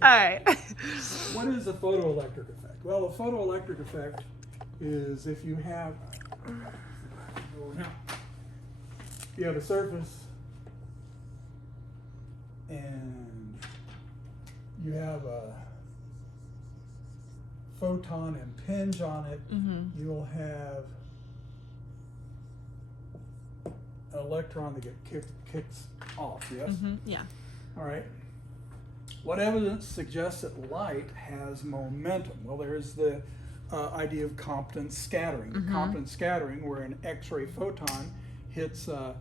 All right. What is a photoelectric effect? Well, a photoelectric effect is if you have a surface and you have a photon impinge on it, you'll have an electron that kicks off, yes? Yeah. All right. What evidence suggests that light has momentum? Well, there's the idea of Compton scattering. Compton scattering, where an X-ray photon hits an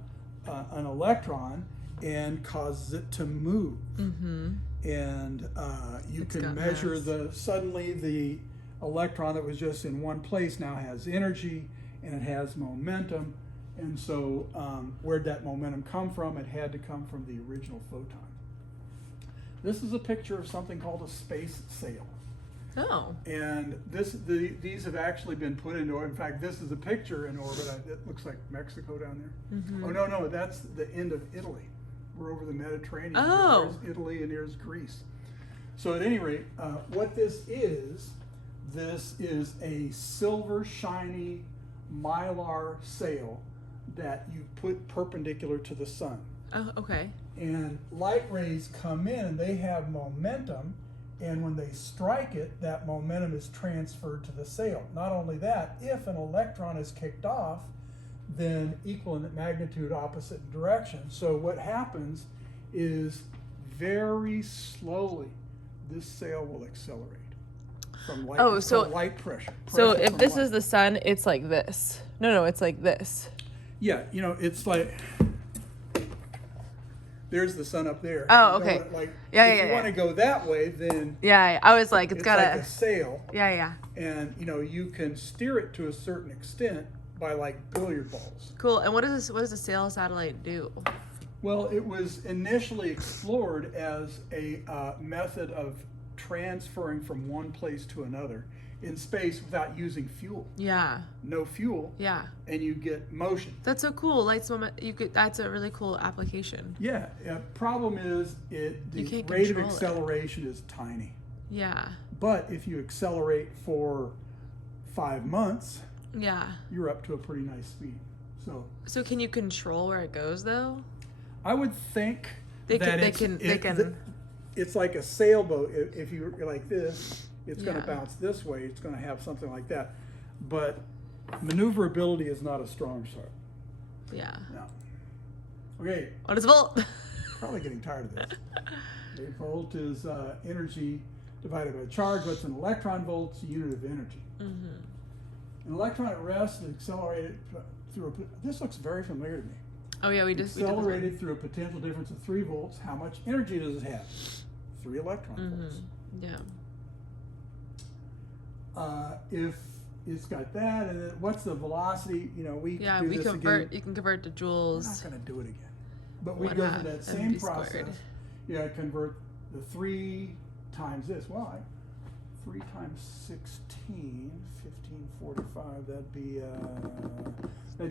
electron and causes it to move. And you can measure suddenly the electron that was just in one place now has energy and it has momentum. And so where'd that momentum come from? It had to come from the original photon. This is a picture of something called a space sail. Oh. And these have actually been put into orbit. In fact, this is a picture in orbit. It looks like Mexico down there. Oh, no, that's the end of Italy. We're over the Mediterranean. Oh. There's Italy and there's Greece. So at any rate, what this is a silver shiny mylar sail that you put perpendicular to the sun. Oh, okay. And light rays come in and they have momentum, and when they strike it, that momentum is transferred to the sail. Not only that, if an electron is kicked off, then equal in magnitude, opposite direction. So what happens is very slowly this sail will accelerate from light, light pressure. So if this is the sun, it's like this. No, it's like this. Yeah, it's like there's the sun up there. Oh, okay. If you want to go that way, then I was like, it's like a sail. Yeah. And you can steer it to a certain extent by like billiard balls. Cool. And what does a sail satellite do? Well, it was initially explored as a method of transferring from one place to another in space without using fuel. Yeah. No fuel. Yeah. And you get motion. That's so cool. Light's moment. That's a really cool application. Yeah. Problem is the rate of acceleration is tiny. Yeah. But if you accelerate for 5 months, you're up to a pretty nice speed. So can you control where it goes though? I would think they can. It's like a sailboat. If you're like this, it's going to bounce this way. It's going to have something like that. But maneuverability is not a strong side. Yeah. No. Okay. What is volt? Probably getting tired of this. Okay, volt is energy divided by charge. What's an electron volt? It's a unit of energy. An electron at rest is accelerated through this looks very familiar to me. Oh yeah, we accelerated through a potential difference of 3 volts. How much energy does it have? 3 electron volts. Yeah. If it's got that, and then what's the velocity? You can convert to joules. We're not going to do it again, but we go through that same process. Squared. Yeah, convert the 3 times this. Well, 3 times 16, 1545. That'd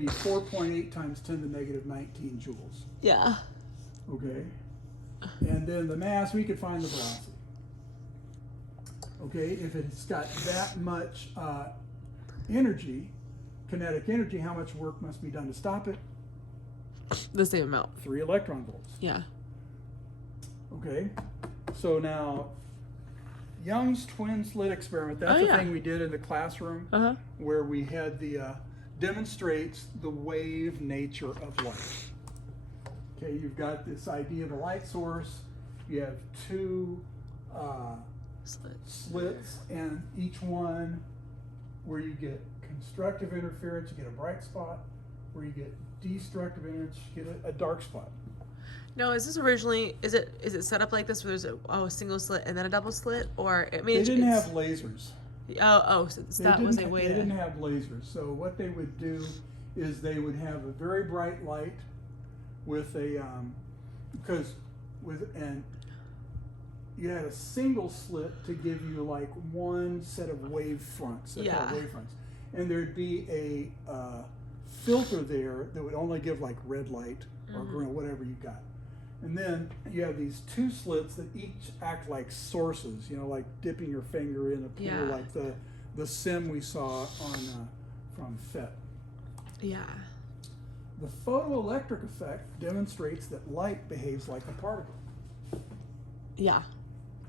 be 4.8 times 10 to the negative 19 joules. Yeah. Okay. And then the mass, we could find the velocity. Okay, if it's got that much energy, kinetic energy, how much work must be done to stop it? The same amount. 3 electron volts. Yeah. Okay, so now Young's twin slit experiment, that's the thing we did in the classroom where we had the demonstrates the wave nature of light. Okay, you've got this idea of a light source. You have 2 slits, and each one where you get constructive interference, you get a bright spot. Where you get destructive interference, you get a dark spot. No, is this originally, is it set up like this where there's a single slit and then a double slit? Or, I mean, they didn't have lasers. So that was a way They didn't have lasers. So what they would do is they would have a very bright light with a, and you had a single slit to give you like one set of wave fronts. Wave fronts. And there'd be a filter there that would only give like red light or green, whatever you got. And then you have these two slits that each act like sources, you know, like dipping your finger in a pool, Yeah. like the sim we saw on from FET. Yeah. The photoelectric effect demonstrates that light behaves like a particle. Yeah.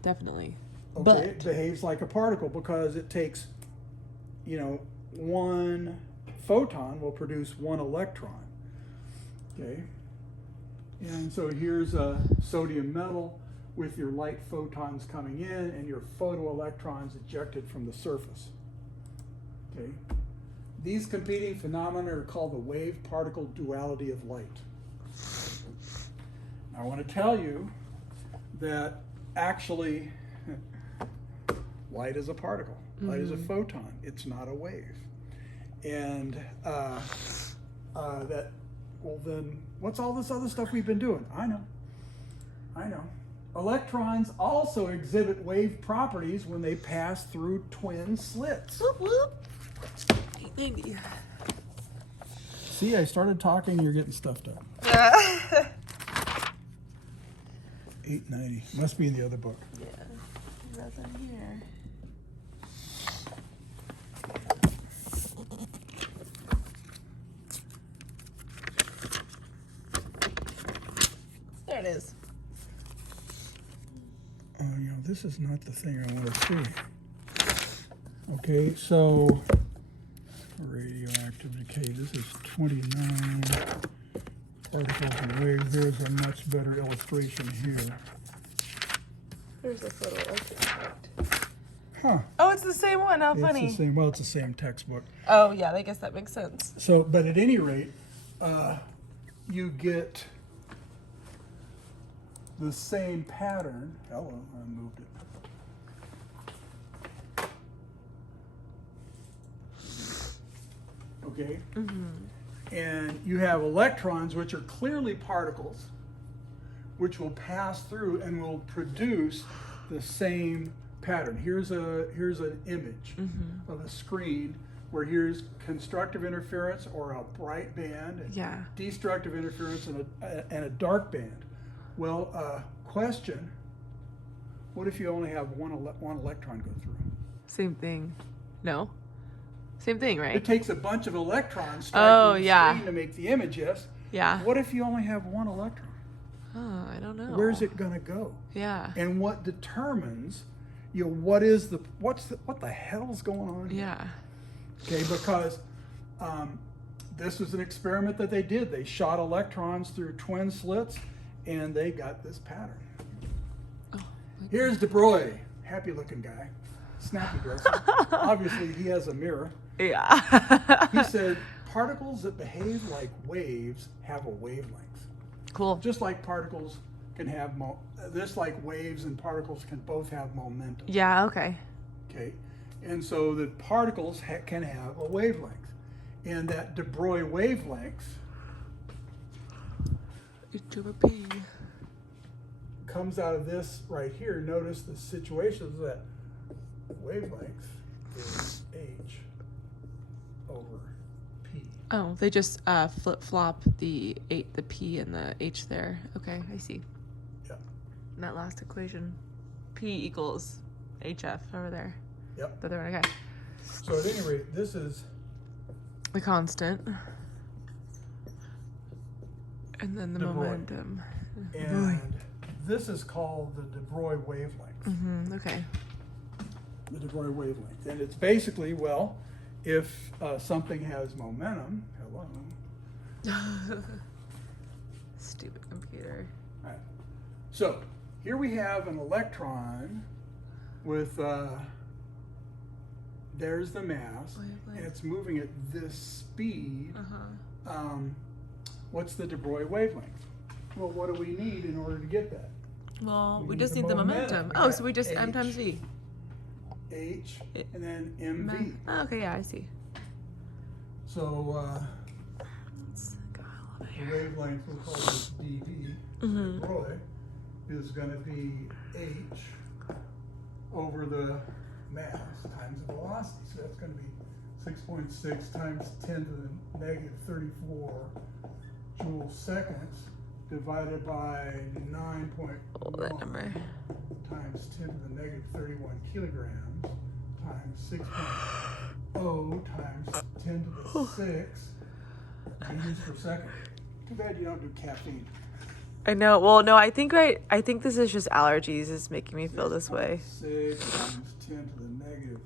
Definitely. Okay, it behaves like a particle because it takes, you know, one photon will produce one electron. Okay, and so here's a sodium metal with your light photons coming in and your photoelectrons ejected from the surface. Okay, these competing phenomena are called the wave-particle duality of light. I want to tell you that actually light is a particle. Light is a photon. It's not a wave. And that, well then, what's all this other stuff we've been doing? I know. Electrons also exhibit wave properties when they pass through twin slits. Whoop whoop. 890. See, I started talking, you're getting stuff done. 890. Must be in the other book. Yeah. Nothing here. There it is. Oh, you know, this is not the thing I want to see. Okay, so radioactive decay. This is 29 particles and waves. There's a much better illustration here. There's the photoelectric effect. Huh. Oh, it's the same one. How funny. It's the same. Well, it's the same textbook. Oh, yeah. I guess that makes sense. So, but at any rate, you get the same pattern. Hello, I moved it. Okay. And you have electrons, which are clearly particles, which will pass through and will produce the same pattern. Here's an image of a screen where here's constructive interference or a bright band, and Yeah. destructive interference and a dark band. Well, question: what if you only have one electron go through? Same thing. No? Same thing, right? It takes a bunch of electrons Oh, striking the yeah. screen to make the image. Yes. Yeah. What if you only have one electron? Oh, I don't know. Where's it gonna go? Yeah. And what determines, you know, what the hell's going on here? Yeah. Okay, because this was an experiment that they did. They shot electrons through twin slits, and they got this pattern. Oh, Here's de-Broglie, happy-looking guy, snappy dresser. Obviously, he has a mirror. yeah. He said, particles that behave like waves have a wavelength. Cool. Just like particles can have, just like waves and particles can both have momentum. Yeah, okay. Okay, and so the particles can have a wavelength, and that de Broglie wavelength comes out of this right here. Notice the situation is that wavelength is h over p. Oh, they just flip flop the p and the h there. Okay, I see. Yep. And that last equation, p equals hf over there. Yep. The other one, okay. So at any rate, this is The constant. And then the de Broglie. momentum. And this is called the de Broglie wavelength. Mm-hmm. Okay. The de Broglie wavelength. And it's basically, well, if something has momentum, hello. Stupid computer. All right. So here we have an electron with, there's the mass, Wavelength. and it's moving at this speed. Uh-huh. What's the de Broglie wavelength? Well, what do we need in order to get that? Well, We we need just the need the momentum. momentum. Oh, Yeah, so we just M H. times V. H It- and then mv. Oh, okay, yeah, I see. So Let's go a little bit the here. wavelength, we'll call this dV, Mhm. de Broglie, is going to be h over the mass times the velocity. So that's going to be 6.6 times 10 to the negative 34 joule seconds divided by 9.0 that number. times 10 to the negative 31 kilograms times 6.0 times 10 to the 6 meters per second. Too bad you don't do caffeine. I know. Well, no, I think this is just allergies is making me feel this way. 6 times 10 to the negative.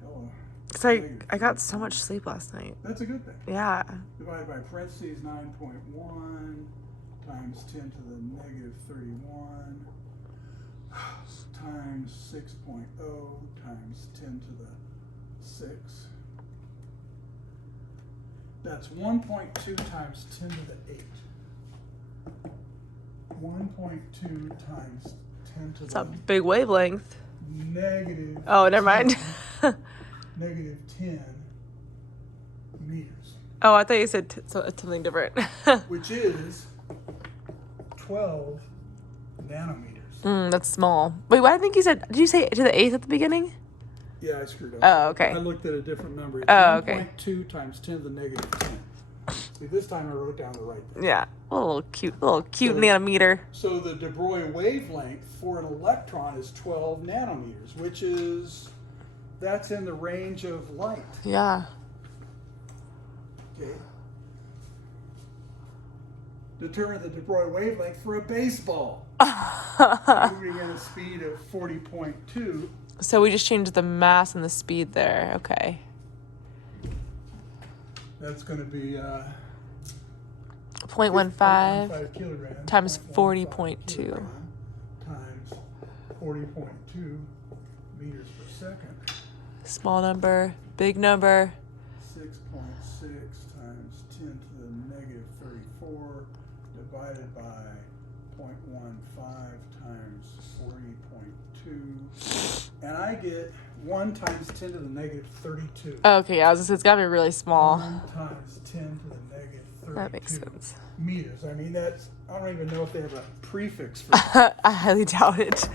Hello. Cause I got so much sleep last night. That's a good thing. Yeah. Divided by parentheses 9.1 times 10 to the negative 31 times 6.0 times 10 to the 6. That's 1.2 times 10 to the 8. 1.2 times 10 to It's the a big wavelength. negative. Oh, never mind. Negative 10 meters. Oh, I thought you said something different. Which is 12 nanometers. That's small. Wait, what? I think you said. Did you say to the 8th at the beginning? Yeah, I screwed up. Oh, okay. I looked at a different number. It's Oh, okay. 1.2 times 10 to the negative 10. See, this time I wrote down the right thing. Yeah, a little cute So- nanometer. So the de Broglie wavelength for an electron is 12 nanometers, which is, that's in the range of light. Yeah. Okay. Determine the de Broglie wavelength for a baseball. Moving at a speed of 40.2. So we just changed the mass and the speed there. Okay. That's going to be 0.15 kilograms times 40.2 40.2. times 40.2 meters per second. Small number, big number. 6.6 times 10 to the negative 34 divided by 0.15 times 40.2. And I get 1 times 10 to the negative 32. Okay, yeah, it's got to be really small. 1 times 10 to the negative 32. That makes sense. Meters. I mean, that's, I don't even know if they have a prefix for that. I highly doubt it.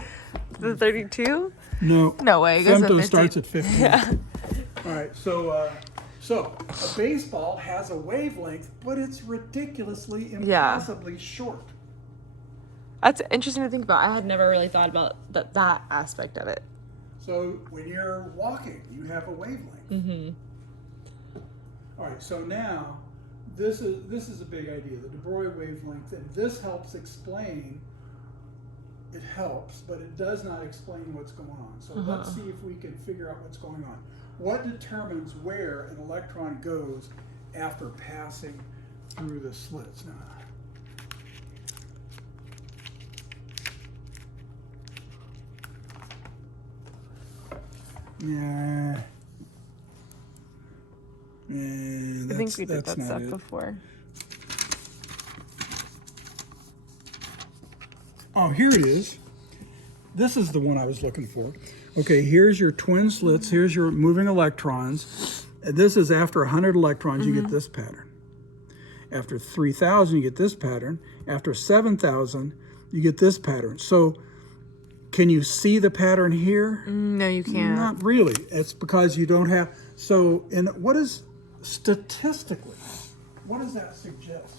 The 32? No. No way. It goes to Femto 50. starts at 15. Yeah. All right, so a baseball has a wavelength, but it's ridiculously, impossibly short. That's interesting to think about. I had never really thought about that aspect of it. So when you're walking, you have a wavelength. Mm-hmm. All right, so now this is a big idea, the de Broglie wavelength, and this helps explain. It helps, but it does not explain what's going on. So let's see if we can figure out what's going on. What determines where an electron goes after passing through the slits? Now, yeah. I think we did that stuff before. Oh, here it is. This is the one I was looking for. Okay, here's your twin slits. Here's your moving electrons. And this is after 100 electrons, you get this pattern. After 3,000, you get this pattern. After 7,000, you get this pattern. So can you see the pattern here? No, you can't. Not really. It's because you don't have. So, what is statistically, what does that suggest?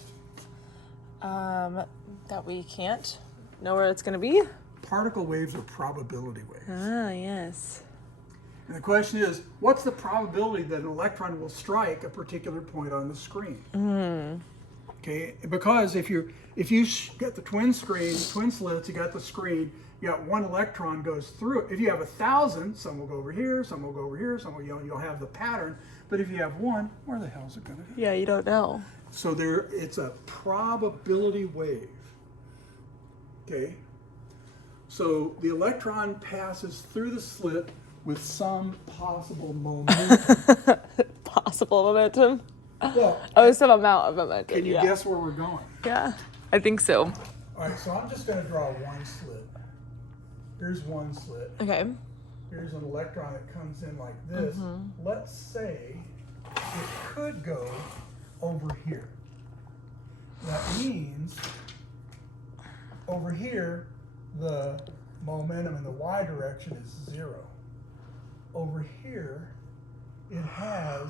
That we can't know where it's going to be? Particle waves are probability waves. Ah, yes. And the question is, what's the probability that an electron will strike a particular point on the screen? Okay, because if you get the twin slits, you got the screen, you got one electron goes through it. If you have 1,000, some will go over here, some will go over here, some will, you'll have the pattern. But if you have one, where the hell is it going to go? Yeah, you don't know. So it's a probability wave. Okay. So the electron passes through the slit with some possible momentum. Possible momentum? Well, Some amount of momentum. can you guess where we're going? Yeah, I think so. All right, so I'm just going to draw one slit. Here's one slit. Okay. Here's an electron that comes in like this. Let's say it could go over here. That means over here, the momentum in the y direction is 0. Over here, it has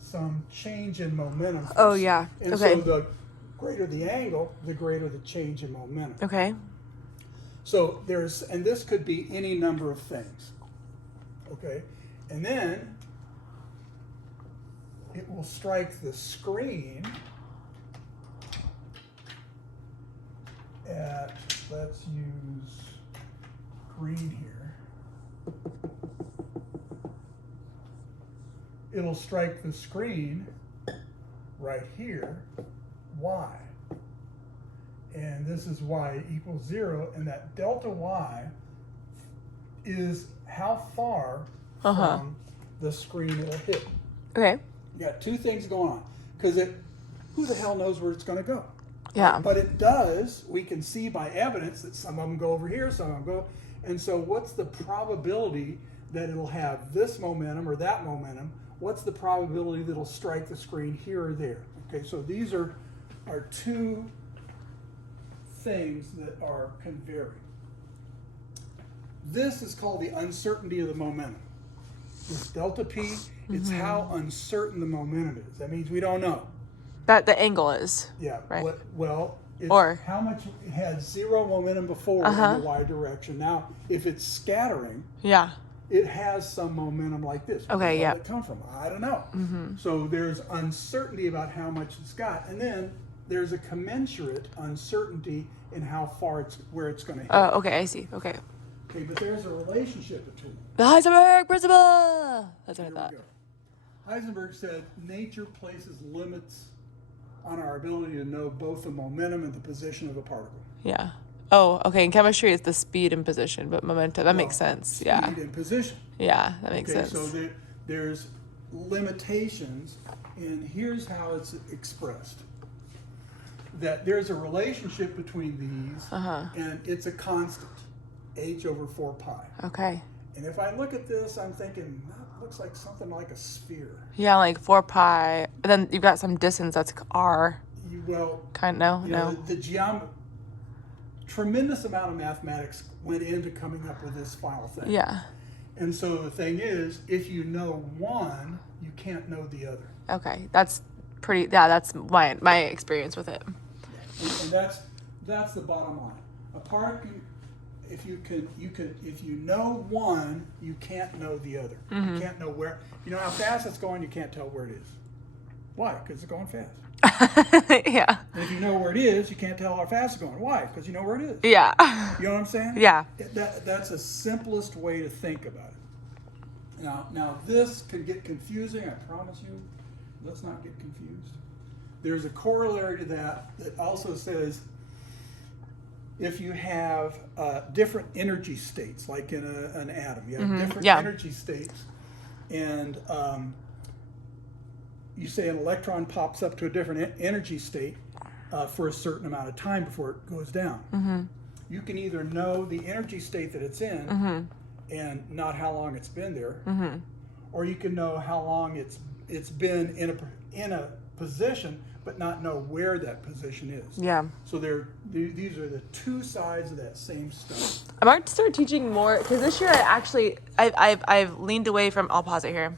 some change in momentum. Oh, yeah. And Okay. so the greater the angle, the greater the change in momentum. Okay. So and this could be any number of things. Okay? And then it will strike the screen at, let's use green here. It'll strike the screen right here, y. And this is y equals 0, and that delta y is how far from the screen it'll hit. Okay. You got two things going on, because who the hell knows where it's going to go? Yeah. But it does. We can see by evidence that some of them go over here, some of them go. And so what's the probability that it'll have this momentum or that momentum? What's the probability that it'll strike the screen here or there? Okay, so these are two things that can vary. This is called the uncertainty of the momentum. This delta P, it's how uncertain the momentum is. That means we don't know. That the angle is. Yeah. Right. It's how much it had 0 momentum before in the y direction. Now, if it's scattering, Yeah. it has some momentum like this. Okay, Where yeah. did it come from? I don't know. So there's uncertainty about how much it's got, and then there's a commensurate uncertainty in how far where it's going to hit. Oh, okay, I see. Okay. Okay, but there's a relationship between them. The Heisenberg principle. That's what I Here thought. we go. Heisenberg said nature places limits on our ability to know both the momentum and the position of a particle. Yeah. Oh, okay. In chemistry, it's the speed and position, but momentum. That makes sense. Speed Yeah. and position. Yeah, that makes Okay, sense. so there's limitations, and here's how it's expressed. That there's a relationship between these, and it's a constant, h over 4 pi. Okay. And if I look at this, I'm thinking, that looks like something like a sphere. Yeah, like 4 pi. But then you've got some distance that's r. Well, No. the tremendous amount of mathematics went into coming up with this final thing. Yeah. And so the thing is, if you know one, you can't know the other. Okay. That's pretty. Yeah, that's my experience with it. And that's the bottom line. A part if you know one, you can't know the other. You can't know where. You know how fast it's going, you can't tell where it is. Why? Because it's going fast. Yeah. And if you know where it is, you can't tell how fast it's going. Why? Because you know where it is. Yeah. You know what I'm saying? Yeah. That's the simplest way to think about it. Now this could get confusing. I promise you. Let's not get confused. There's a corollary to that also says if you have different energy states, like in an atom, you have different energy states, and you say an electron pops up to a different energy state for a certain amount of time before it goes down. You can either know the energy state that it's in and not how long it's been there, or you can know how long it's been in a position but not know where that position is. Yeah. So these are the two sides of that same stone. I might start teaching more because this year I've leaned away from. I'll pause it here.